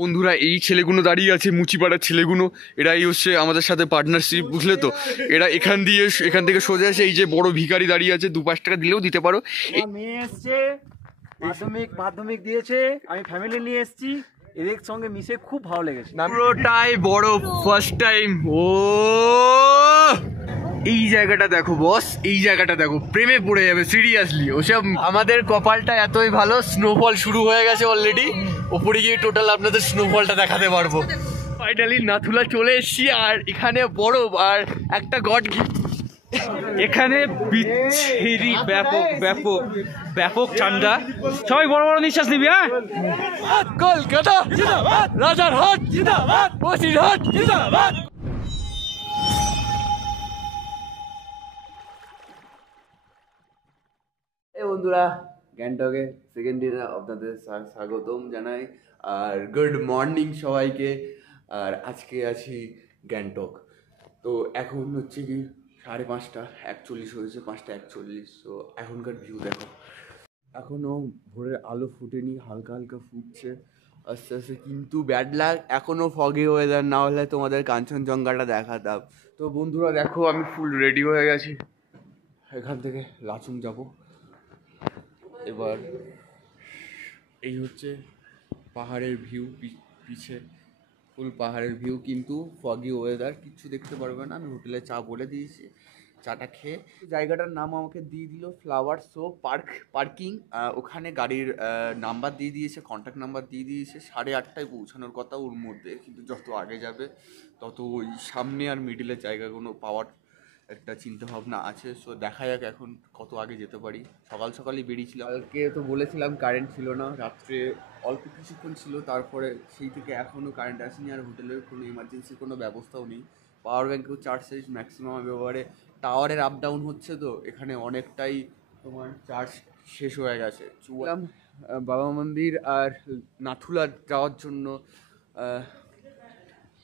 বন্ধুরা এই ছেলেগুলো দাঁড়িয়ে আছে, মুচিপাড়ার ছেলেগুলো, এরাই হচ্ছে আমাদের সাথে পার্টনারশিপ, বুঝলে তো। এরা এখান থেকে সোজা আসে, এই যে বড় ভিখারি দাঁড়িয়ে আছে, 2-5 টাকা দিলেও দিতে পারো। মেয়ে এসছে, মাধ্যমিক দিয়েছে, আমি ফ্যামিলি নিয়ে এসেছি, এদের সঙ্গে মিশে খুব ভালো লেগেছে। পুরোটাই বড় ফার্স্ট টাইম। ও এই জায়গাটা দেখো বস, এই জায়গাটা দেখো, প্রেমে পড়ে যাবে সিরিয়াসলি। ওসব আমাদের কপালটা এতই ভালো, স্নোফল শুরু হয়ে গেছে অলরেডি। ওপরে গিয়ে টোটাল আপনাদের স্নোফলটা দেখাতে পারবো। ফাইনালি নাথুলা চলে এসছি, আর এখানে বরফ আর একটা গড গিফট। এখানে বিচ্ছিরি ব্যাপক ব্যাপক ব্যাপক ঠান্ডা। সবাই বড় বড় নিঃশ্বাস নিবি। হ্যাঁ, কলকাতা জিন্দাবাদ, রাজারহাট জিন্দাবাদ, বসিরহাট জিন্দাবাদ। বন্ধুরা, গ্যাংটকে সেকেন্ড দিনে আপনাদের স্বাগতম জানাই, আর গুড মর্নিং সবাইকে। আর আজকে আছি গ্যাংটক। তো এখন হচ্ছে কি 5:41 হয়েছে, 5:41। তো এখনকার ভিউ দেখো, এখনও ভোরের আলো ফুটেনি, হালকা হালকা ফুটছে আস্তে আস্তে, কিন্তু ব্যাড লাক এখনও ফগি ওয়েদার, না হলে তোমাদের কাঞ্চনজঙ্ঘাটা দেখাতাম। তো বন্ধুরা দেখো, আমি ফুল রেডি হয়ে গেছি, এখান থেকে লাচুং যাব। এবার এই হচ্ছে পাহাড়ের ভিউ, পিছে ফুল পাহাড়ের ভিউ, কিন্তু ফগি ওয়েদার, কিচ্ছু দেখতে পারবে না। আমি হোটেলে চা বলে দিয়েছি, চাটা খেয়ে জায়গাটার নাম আমাকে দিয়ে দিল ফ্লাওয়ার শো পার্কিং। ওখানে গাড়ির নাম্বার দিয়ে দিয়েছে, কন্ট্যাক্ট নাম্বার দিয়ে দিয়েছে। 8:30টায় পৌঁছানোর কথা ওর মধ্যে, কিন্তু যত আগে যাবে তত ওই সামনে আর মিডিলের জায়গাগুলো পাওয়ার একটা চিন্তাভাবনা আছে। সো দেখা যাক এখন কত আগে যেতে পারি। সকালই বেরিয়েছিলাম, কালকে তো বলেছিলাম কারেন্ট ছিল না, রাত্রে অল্প কিছুক্ষণ ছিল, তারপরে সেই থেকে এখনও কারেন্ট আসেনি। আর হোটেলের কোনো ইমার্জেন্সি কোনো ব্যবস্থাও নেই, পাওয়ার ব্যাঙ্কেও চার্জ ম্যাক্সিমাম ব্যবহারে। টাওয়ারের আপ ডাউন হচ্ছে, তো এখানে অনেকটাই তোমার চার্জ শেষ হয়ে গেছে। চললাম বাবা মন্দির আর নাথুলা যাওয়ার জন্য।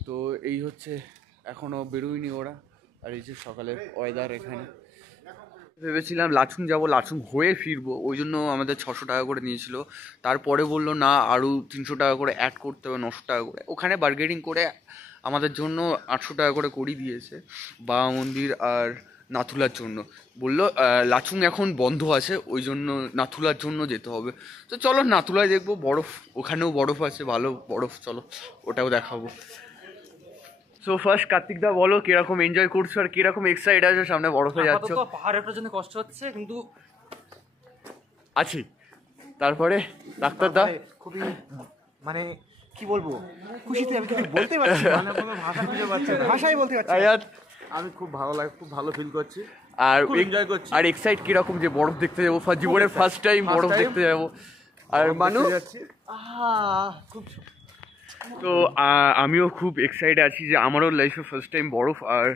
তো এই হচ্ছে, এখনও বেরোয়নি ওরা। আর এই যে সকালের ওয়েদার, এখানে ভেবেছিলাম লাচুং যাব, লাচুং হয়ে ফিরবো, ওই জন্য আমাদের 600 টাকা করে নিয়েছিল। তারপরে বললো না, আরও 300 টাকা করে অ্যাড করতে হবে, 900 টাকা করে। ওখানে বার্গেনিং করে আমাদের জন্য 800 টাকা করে করিয়ে দিয়েছে বাবা মন্দির আর নাথুলার জন্য। বললো লাচুং এখন বন্ধ আছে, ওই জন্য নাথুলার জন্য যেতে হবে। তো চলো নাথুলায় দেখবো, বরফ, ওখানেও বরফ আছে, ভালো বরফ, চলো ওটাও দেখাবো। সো ফার্স্ট কার্তিক দা বলো, কিরকম এনজয় করছো আর কিরকম এক্সাইটেড আছো সামনে বরফে যাচ্ছ? পাহাড়ের জন্য কষ্ট হচ্ছে, কিন্তু আছি। তারপরে ডাক্তার দা খুবই মানে কি বলবো, খুশিতে আমি কিছু বলতে পারছি না, কোনো ভাষা খুঁজে পাচ্ছি না, ভাষাই বলতে পারছি না। আমি খুব ভালো লাগে, খুব ভালো ফিল করছি, আর এনজয় করছি। আর এক্সাইট কিরকম যে বরফ দেখতে যাবো, জীবনের ফার্স্ট টাইম বরফ দেখতে যাবো। আর মানুষ খুব। তো আমিও খুব এক্সাইটেড আছি যে আমারও লাইফে ফার্স্ট টাইম বরফ আর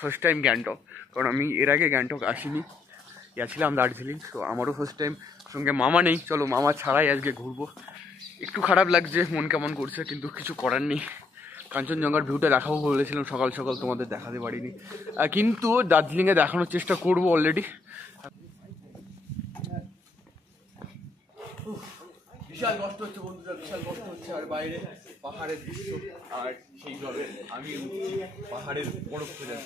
ফার্স্ট টাইম গ্যাংটক, কারণ আমি এর আগে গ্যাংটক আসিনি, গেছিলাম দার্জিলিং। তো আমারও ফার্স্ট টাইম, সঙ্গে মামা নেই, চলো মামা ছাড়াই আজকে ঘুরবো। একটু খারাপ লাগছে, মন কেমন করছে, কিন্তু কিছু করার নেই। কাঞ্চনজঙ্ঘার ভিউটা দেখাবো বলেছিলাম সকাল সকাল, তোমাদের দেখাতে পারিনি, কিন্তু দার্জিলিংয়ে দেখানোর চেষ্টা করবো অলরেডি। বিশাল কষ্ট হচ্ছে বন্ধুরা, বিশাল কষ্ট হচ্ছে। আর বাইরে পাহাড়ের দৃশ্য, আর সেইভাবে আমি পাহাড়ের বরফ ফেলে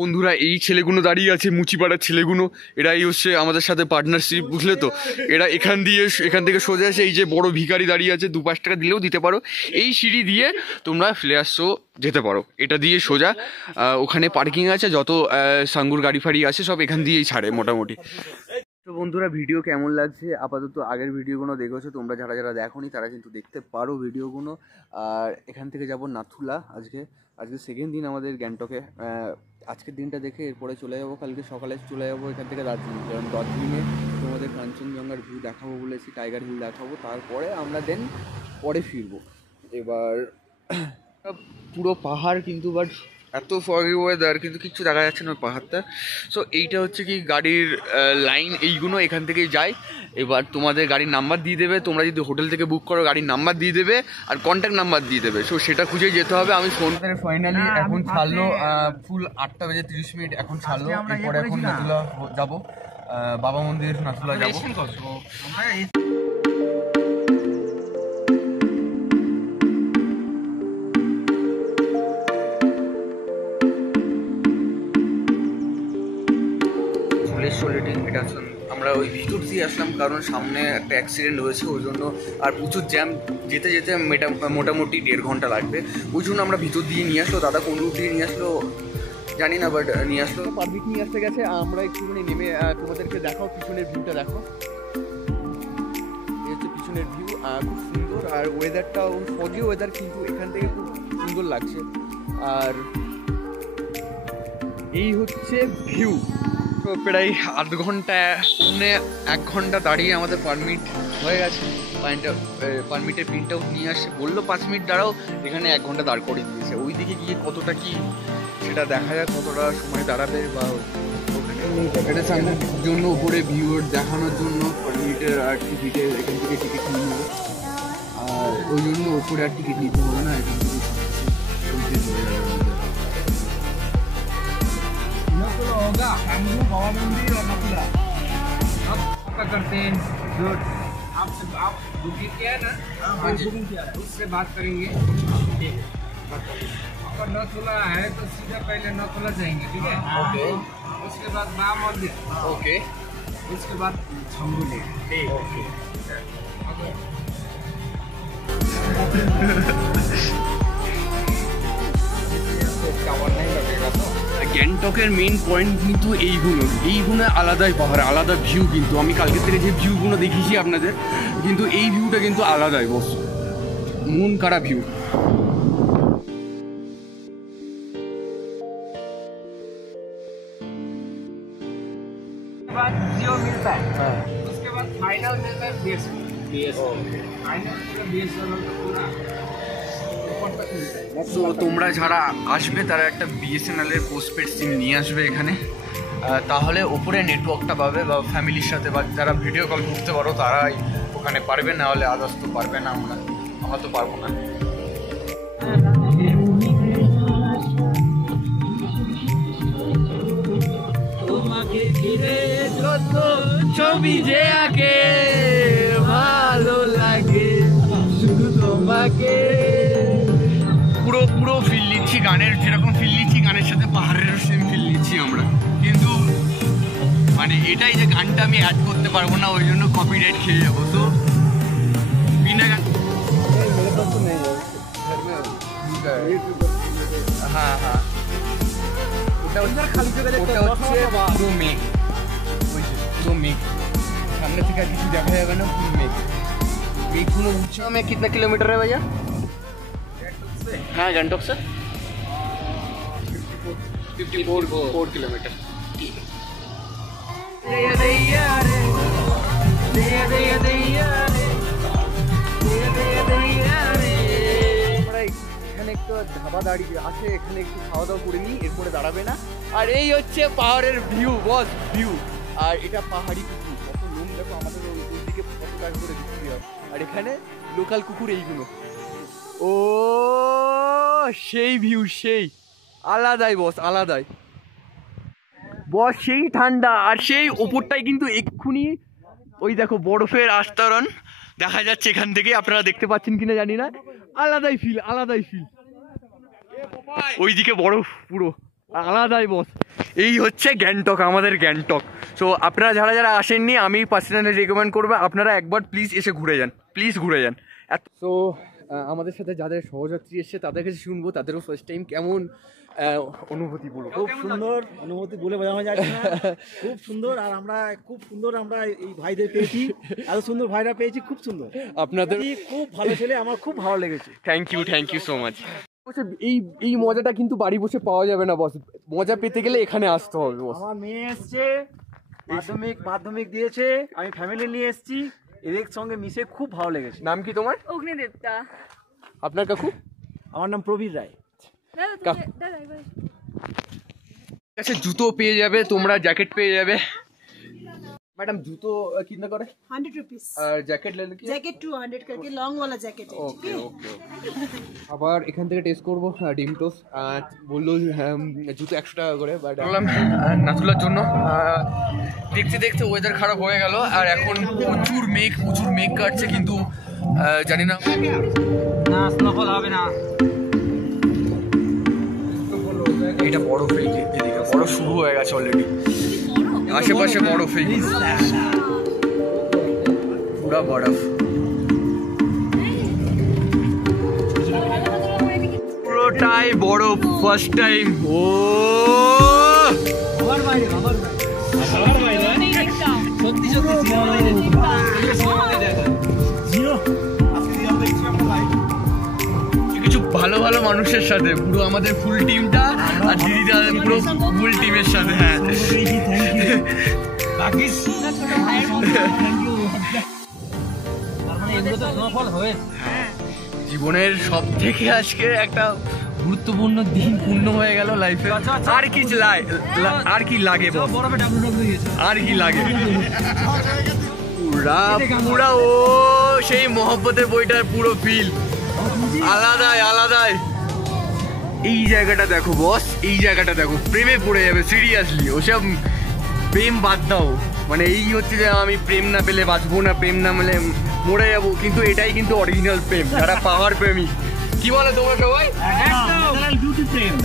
বন্ধুরা এই ছেলেগুলো দাঁড়িয়ে আছে, মুচিপাড়ার ছেলেগুলো, এরাই হচ্ছে আমাদের সাথে পার্টনারশিপ, বুঝলে তো। এরা এখান থেকে সোজা আসে, এই যে বড় ভিখারি দাঁড়িয়ে আছে, 2-5 টাকা দিলেও দিতে পারো। এই সিঁড়ি দিয়ে তোমরা ফ্লেয়ার শো যেতে পারো, এটা দিয়ে সোজা। ওখানে পার্কিং আছে, যত সাঙ্গুর গাড়ি ফাড়ি আছে সব এখান দিয়েই ছাড়ে মোটামুটি। তো বন্ধুরা ভিডিও কেমন লাগছে? আপাতত আগের ভিডিওগুলো দেখেছো তোমরা, যারা দেখোনি তারা কিন্তু দেখতে পারো ভিডিওগুলো। আর এখান থেকে যাব নাথুলা। আজকে সেকেন্ড দিন আমাদের গ্যাংটকে। আজকের দিনটা দেখে এরপরে চলে যাবো, কালকে সকালে চলে যাবো এখান থেকে দার্জিলিং, কারণ দার্জিলিংয়ে তোমাদের কাঞ্চনজঙ্ঘার ভিউ দেখাবো বলেছি, টাইগার হিল দেখাবো, তারপরে আমরা পরে ফিরবো। এবার পুরো পাহাড়, কিন্তু বাট এত ফগি ওয়েদার কিন্তু কিচ্ছু দেখা যাচ্ছে না পাহাড়টা। সো এইটা হচ্ছে কি গাড়ির লাইন, এইগুলো এখান থেকেই যায়। এবার তোমাদের গাড়ির নাম্বার দিয়ে দেবে, তোমরা যদি হোটেল থেকে বুক করো গাড়ির নাম্বার দিয়ে দেবে আর কন্ট্যাক্ট নাম্বার দিয়ে দেবে। সো সেটা খুঁজে যেতে হবে। আমি ফোন ফাইনালি এখন ছাড়লো ফুল 8:30 এখন ছাড়লো। এরপরে এখন নাথুলা যাবো, বাবা মন্দির নাথুলা যাবো। এটা আমরা ওই ভিতর দিয়ে আসলাম কারণ সামনে একটা অ্যাক্সিডেন্ট হয়েছে ওই জন্য, আর প্রচুর জ্যাম, যেতে যেতে মোটামুটি 1.5 ঘন্টা লাগবে। ওই জন্য আমরা ভিতর দিয়ে নিয়ে আসলো। দাদা কোন রুট দিয়ে নিয়ে আসলো জানি না, বাট নিয়ে আসলো। পাবলিক নিয়ে আসতে গেছে, আমরা একটুখানি নেমে তোমাদেরকে দেখাও পিছনের ভিউটা দেখো। এই হচ্ছে পিছনের ভিউ, খুব সুন্দর। আর ওয়েদারটাও ফগি ওয়েদার, কিন্তু এখান থেকে খুব সুন্দর লাগছে। আর এই হচ্ছে ভিউ। তো প্রায় আধ ঘন্টা 1 ঘন্টা দাঁড়িয়ে আমাদের পারমিট হয়ে গেছে। পারমিটের প্রিন্টটাও নিয়ে আসে, বললো 5 মিনিট দাঁড়াও, এখানে 1 ঘন্টা দাঁড় করিয়ে দিয়েছে। ওই দিকে গিয়ে কতটা কি সেটা দেখা যায়, কতটা সময় দাঁড়াবে বা ওখানে এটা সামনের জন্য উপরে ভিউ দেখানোর জন্য পারমিটের আর টিকিটে এখান থেকে টিকিট নিয়ে নেবো। আর ওই জন্য উপরে আর টিকিট নিতে হবে না, এখান থেকে होगा हम लोग बाबा मंदिर और नकुला अब पक्का करते हैं। जो आप बुकिंग किया है ना, बुकिंग किया है, उससे बात करेंगे। ठीक है, आपका नकुला है तो सीधा पहले नकुला जाएंगे, ठीक है? ओके। उसके बाद बाबा मंदिर, ओके। उसके बाद झंगुली। ठीक ओके। গ্যাংটকের মেইন পয়েন্ট কিন্তু এইগুলো আলাদাই পাহাড়, আলাদা ভিউ। কিন্তু আমি কালকের থেকে যে ভিউগুলো দেখিয়েছি আপনাদের, কিন্তু এই ভিউটা কিন্তু আলাদাই বস, মন কাড়া ভিউ। जियो मिलता है, उसके बाद फाइनल मिलता है BSNL। फाइनल BSNL पूरा তো তোমরা যারা আসবে তারা একটা BSNL এর পোস্টপেড সিম নিয়ে আসবে এখানে, তাহলে ওপরে নেটওয়ার্কটা পাবে, বা ফ্যামিলির সাথে বা যারা ভিডিও কল করতে পারো তারাই ওখানে পারবে, না হলে আদার্স তো পারবে না। আমরা তো পারবো না। তোমাকে ঘিরে যত ছবি যে আঁকে ভালো লাগে শুধু তোমাকে। পুরো ফিল নিচ্ছি গানের, যেরকম ফিল নিচ্ছি গানের সাথে পাহাড়েরও সেম ফিল নিচ্ছি আমরা। কিন্তু মানে এটাই যে গানটা আমি অ্যাড করতে পারবো না, ওই জন্য কপিরাইট খেয়ে যাবো। তো বিনা গান হ্যাঁ হ্যাঁ, ওটা হচ্ছে পুরো মেঘ, পুরো মেঘ, সামনে থেকে আর কিছু দেখা যাবে না, পুরো মেঘ। মেঘগুলো উঁচু। में कितना किलोमीटर है भैया? हाँ गंटोक से 54 किलोमीटर। এখানে একটু ধাবা দাঁড়িয়ে আছে, এখানে একটু খাওয়া দাওয়া করে নিই, এরপরে দাঁড়াবে না। আর এই হচ্ছে পাহাড়ের ভিউ বস, ভিউ। আর এটা পাহাড়ি কুকুর, কত লোম দেখো, আমাদের ওইদিকে কত টাকা করে বিক্রি হয়। আর এখানে লোকাল কুকুর এইগুলো। ও সেই ভিউ, সেই আলাদাই বস, আলাদাই বস, সেই ঠান্ডা। আর সেই ওপরটাই কিন্তু এক্ষুনি ওই দেখো বরফের আস্তরণ দেখা যাচ্ছে এখান থেকে, আপনারা দেখতে পাচ্ছেন কিনা জানি না। আলাদাই ফিল, আলাদাই ফিল। ওইদিকে বরফ পুরো আলাদাই বস। এই হচ্ছে গ্যাংটক, আমাদের গ্যাংটক। সো আপনারা যারা যারা আসেননি, আমি পার্সোনালি রেকমেন্ড করবো আপনারা একবার প্লিজ এসে ঘুরে যান, প্লিজ ঘুরে যান। সো আমাদের সাথে যাদের সহযাত্রী এসছে তাদের কাছে শুনবো তাদেরও ফার্স্ট টাইম কেমন অনুভূতি বলবো। খুব সুন্দর অনুভূতি, বলে বোঝানো যাচ্ছে না। খুব সুন্দর। আর আমরা খুব সুন্দর, আমরা এই ভাইদের পেয়েছি, এত সুন্দর ভাইরা পেয়েছি, খুব সুন্দর। আপনাদের খুব ভালো ছেলে, আমার খুব ভালো লেগেছে। Thank you so much. এই মজাটা কিন্তু বাড়ি বসে পাওয়া যাবে না বস, মজা পেতে গেলে এখানে আসতে হবে বস। আমার মেয়ে এসছে, মাধ্যমিক দিয়েছে, আমি ফ্যামিলি নিয়ে এসেছি, এদের সঙ্গে মিশে খুব ভালো লেগেছে। নাম কি তোমার? অগ্নিদেবতা। আপনার কাকু? আমার নাম প্রবীর রায়। দাদা আচ্ছা জুতো পেয়ে যাবে তোমরা, জ্যাকেট পেয়ে যাবে। मैडम जूतो कितना करे? 100 रुपीस। और जैकेट ले लो। जैकेट 200 करके लॉन्ग वाला जैकेट है। ओके ओके আবার এখান থেকে টেস্ট করব ডিম টোস্ট। বললো জুতো 100 টাকা করে, বাট বললাম নাথুলার জন্য। দেখতে দেখতে ওয়েদার খারাপ হয়ে গেল, আর এখন প্রচুর মেঘ কাটছে, কিন্তু জানি না স্নোফল হবে না। এটা বরফ, এদিকে বরফ শুরু হয়ে গেছে অলরেডি, আশেপাশে বরফ, পুরা বরফ, পুরোটাই বরফ। First time. ও কিছু ভালো ভালো মানুষের সাথে, পুরো আমাদের ফুল টিমটা, আর দিদিরা পুরো ফুল টিমের সাথে। হ্যাঁ জীবনের সব থেকে আজকে একটা গুরুত্বপূর্ণ দিন পূর্ণ হয়ে গেল লাইফে। আর কি আর কি লাগে, আর কি লাগে, পুরা ও সেই মহব্বতের বইটার পুরো ফিল আলাদাই। এই জায়গাটা দেখো বস, এই জায়গাটা দেখো, প্রেমে পড়ে যাবে সিরিয়াসলি। ওসব প্রেম বাদ দাও, মানে এই হচ্ছে যে আমি প্রেম না পেলে বাঁচবো না, প্রেম না পেলে মরে যাবো, কিন্তু এটাই কিন্তু অরিজিনাল প্রেম, যারা পাহাড় প্রেমী। কি বলে তোমরা সবাই?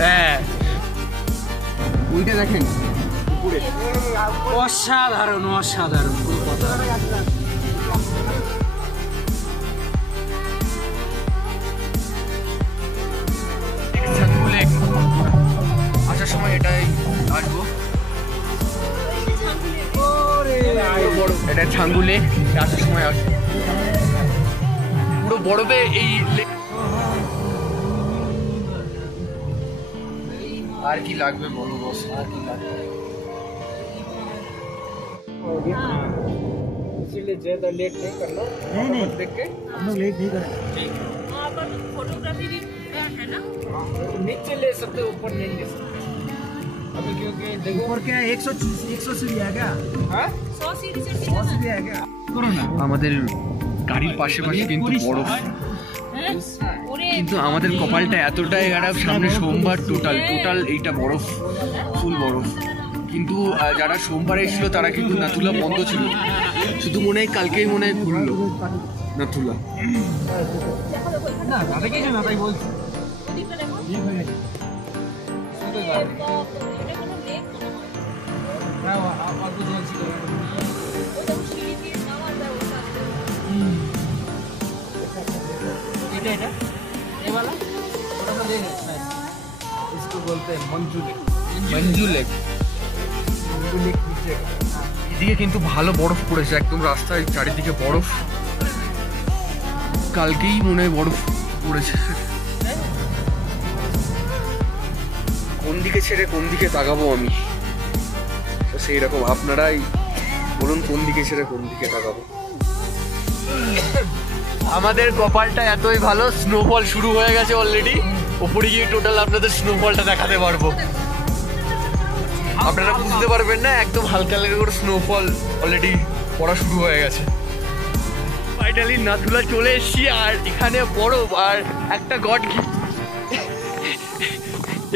হ্যাঁ ওইটা দেখেন অসাধারণ অসাধারণ। আসার সময় এটাই আসবো, এটা ছাঙ্গু লেক। আসার সময় আসবো পুরো বরফে এই লেক। আর কি লাগবে বলো বস, আর কি লাগবে? इसीलिए ज्यादा लेट नहीं करना। नहीं देख के हम लोग लेट नहीं करेंगे। वहाँ पर फोटोग्राफी भी है ना? नीचे ले सकते, ऊपर नहीं ले सकते अभी, क्योंकि देखो ऊपर क्या 100 सीढ़ी है क्या? 100 सीढ़ी से 100 सीढ़ी है क्या? আমাদের গাড়ির পাশে কিন্তু বরফ, কিন্তু আমাদের কপালটা এতটাই খারাপ, সামনে সোমবার টোটাল এইটা বরফ, ফুল বরফ। কিন্তু যারা সোমবার এসেছিল তারা কিন্তু নাথুলা বন্ধ ছিল, শুধু মনে হয় কালকেই মনে হয় খুললো নাথুলা। না দাদা কি না তাই বলছি। इसको बोलते हैं मंजू लेक। এদিকে কিন্তু ভালো বরফ পড়েছে, একদম রাস্তায় চারিদিকে বরফ, কালকেই মনে হয় বরফ পড়েছে। কোন দিকে ছেড়ে কোন দিকে তাকাবো আমি, তো সেই রকম আপনারাই বলুন কোন দিকে ছেড়ে কোন দিকে তাকাবো। আমাদের কপালটা এতই ভালো, স্নোফল শুরু হয়ে গেছে অলরেডি। ওপরে গিয়ে টোটাল আপনাদের স্নোফলটা দেখাতে পারবো, আপনারা বুঝতে পারবেন না, একদম হালকা হালকা করে স্নোফল অলরেডি পড়া শুরু হয়ে গেছে। ফাইনালি নাথুলা চলে এসেছি, আর এখানে বরফ আর একটা গড গিফট,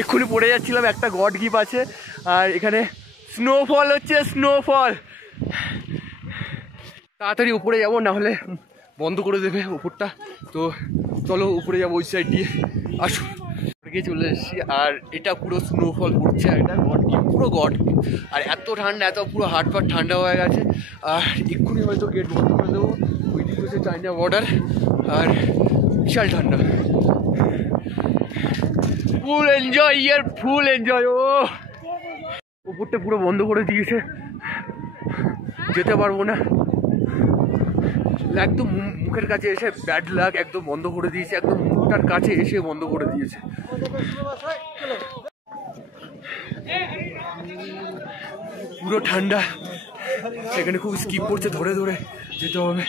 এক্ষুনি পড়ে যাচ্ছিলাম, একটা গড গিফট আছে, আর এখানে স্নোফল হচ্ছে, স্নোফল। তাড়াতাড়ি উপরে যাবো, না হলে বন্ধ করে দেবে উপরটা। তো চলো উপরে যাবো, ওই সাইড দিয়ে আসো। গিয়ে চলে এসেছি, আর এটা পুরো স্নোফল পড়ছে, এটা গড গিফট, পুরো গড গিফট। আর এত ঠান্ডা, এত পুরো হাট ফাট ঠান্ডা হয়ে গেছে, আর এক্ষুনি হয়তো গেট বন্ধ করে দেবো। ওই দিক হচ্ছে চাইনা বর্ডার, আর বিশাল ঠান্ডা। ফুল এনজয় ইয়ার, ফুল এনজয়। ও উপরটা পুরো বন্ধ করে দিয়েছে, যেতে পারবো না, একদম মুখের কাছে এসে ব্যাড লাক, একদম বন্ধ করে দিয়েছে, একদম মুখটার কাছে এসে বন্ধ করে দিয়েছে। পুরো ঠান্ডা, সেখানে খুব স্কিপ করছে, ধরে ধরে যেতে হবে।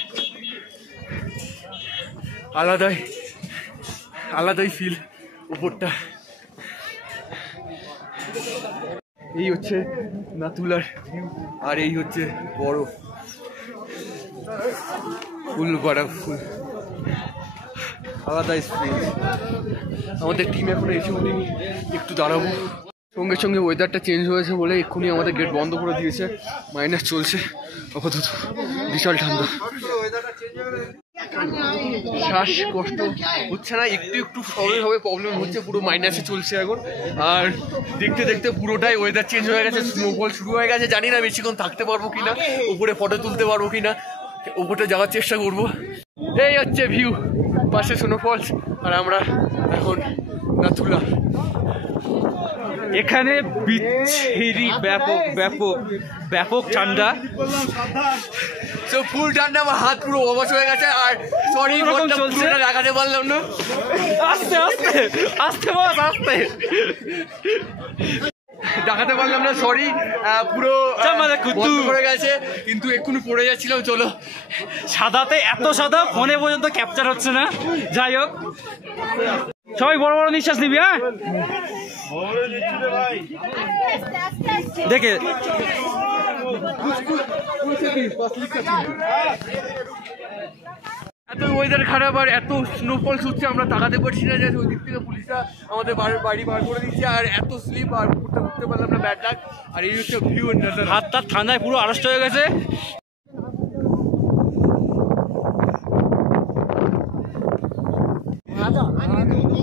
আলাদাই ফিল উপরটা। এই হচ্ছে নাথুলার আর এই হচ্ছে বরফ, ফুল বরফ, ফুল আলাদা স্প্রিং। আমাদের টিম এখন এসে উঠিনি, একটু দাঁড়াবো। সঙ্গে সঙ্গে ওয়েদারটা চেঞ্জ হয়েছে বলে এক্ষুনি আমাদের গেট বন্ধ করে দিয়েছে, মাইনাস চলছে আপাতত, বিশাল ঠান্ডা, শ্বাসকষ্ট হচ্ছে না, একটু একটু সবাই প্রবলেম হচ্ছে, পুরো মাইনাসে চলছে এখন। আর দেখতে দেখতে পুরোটাই ওয়েদার চেঞ্জ হয়ে গেছে, স্নোফল শুরু হয়ে গেছে। জানি না বেশিক্ষণ থাকতে পারবো কিনা, উপরে ফটো তুলতে পারবো কিনা, উপরে যাওয়ার চেষ্টা করবো। এই হচ্ছে ভিউ, পাশে স্নোফলস, আর আমরা এখন নাথুলা। এখানে বিচ্ছিরি ব্যাপক ব্যাপক ব্যাপক ঠান্ডা, তো ফুল ঠান্ডা, আমার হাত পুরো অবশ হয়ে গেছে। আর সরি চলছে, দেখাতে পারলাম না, আস্তে আস্তে আস্তে বস আস্তে দেখাতে পারলাম না, সরি। পুরো বন্ধ করে গেছে, কিন্তু এক্ষুনি পড়ে যাচ্ছিলাম। চলো, সাদাতে এত সাদা ফোনে পর্যন্ত ক্যাপচার হচ্ছে না। যাই হোক, সবাই বড় বড় নিঃশ্বাস নিবি। হ্যাঁ, দেখে এত ওয়েদার খারাপ আর এত স্নোফল ছুটছে, আমরা তাকাতে পারছি না যে ওই দিক থেকে পুলিশরা আমাদের বাড়ি বার করে দিচ্ছে। আর এত স্লিপ, আর উঠতে পারলাম না, ব্যাড লাক। আর এই হচ্ছে ভিউ, হাত তার ঠান্ডায় পুরো আড়ষ্ট হয়ে গেছে।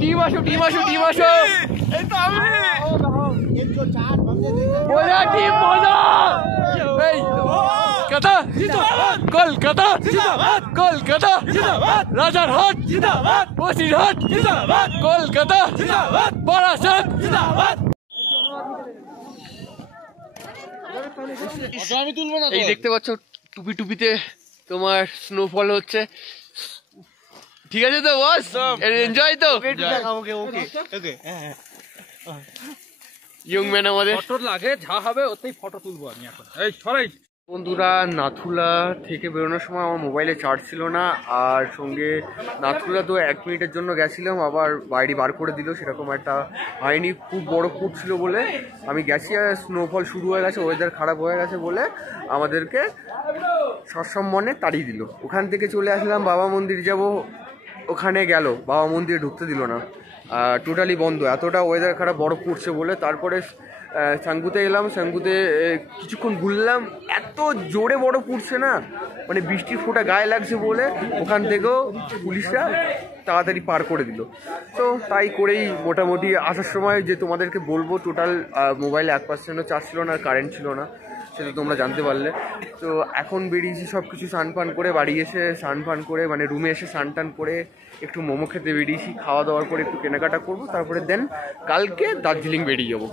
টিম আসো, টিম আসো, টিম আসো, টিম মজা। এই কলকাতা, কলকাতা, কলকাতা, রাজারহাট, বসিরহাট, কলকাতা, বারাসাত। এই দেখতে পাচ্ছ টুপি টুপিতে তোমার স্নোফল হচ্ছে, ঠিক আছে তো বস? এনজয় তো ইয়ং ম্যান আমাদের। ফটো লাগে যা হবে ওতেই ফটো তুলবো আমি এখন। এই সরাই বন্ধুরা, নাথুলা থেকে বেরোনোর সময় আমার মোবাইলে চার্জ ছিল না, আর সঙ্গে নাথুলা তো 1 মিনিটের জন্য গেছিলাম, আবার বাড়ি বার করে দিল, সেরকম একটা হয়নি। খুব বড় ফুটছিল বলে আমি গেছি, আর স্নোফল শুরু হয়ে গেছে, ওয়েদার খারাপ হয়ে গেছে বলে আমাদেরকে সসম্মানে তাড়িয়ে দিল। ওখান থেকে চলে আসলাম বাবা মন্দির যাব, ওখানে গেল, বাবা মন্দিরে ঢুকতে দিল না, টোটালি বন্ধ, এতটা ওয়েদার খারাপ, বরফ পড়ছে বলে। তারপরে সাঙ্গুতে এলাম, সাঙ্গুতে কিছুক্ষণ ঘুরলাম, এত জোরে বরফ পড়ছে না, মানে বৃষ্টির ফোঁটা গায়ে লাগছে বলে ওখান থেকেও পুলিশরা তাড়াতাড়ি পার করে দিল। তো তাই করেই মোটামুটি আসার সময় যে তোমাদেরকে বলবো, টোটাল মোবাইলে 1%ও চার্জ ছিল না, কারেন্ট ছিল না, সেটা তোমরা জানতে পারলে। তো এখন বেরিয়েছি সব কিছু স্নান ফান করে, বাড়ি এসে স্নান ফান করে, মানে রুমে এসে স্নান টান করে একটু মোমো খেতে বেরিয়েছি, খাওয়া দাওয়ার পরে একটু কেনাকাটা করবো, তারপরে দেন কালকে দার্জিলিং বেরিয়ে যাবো।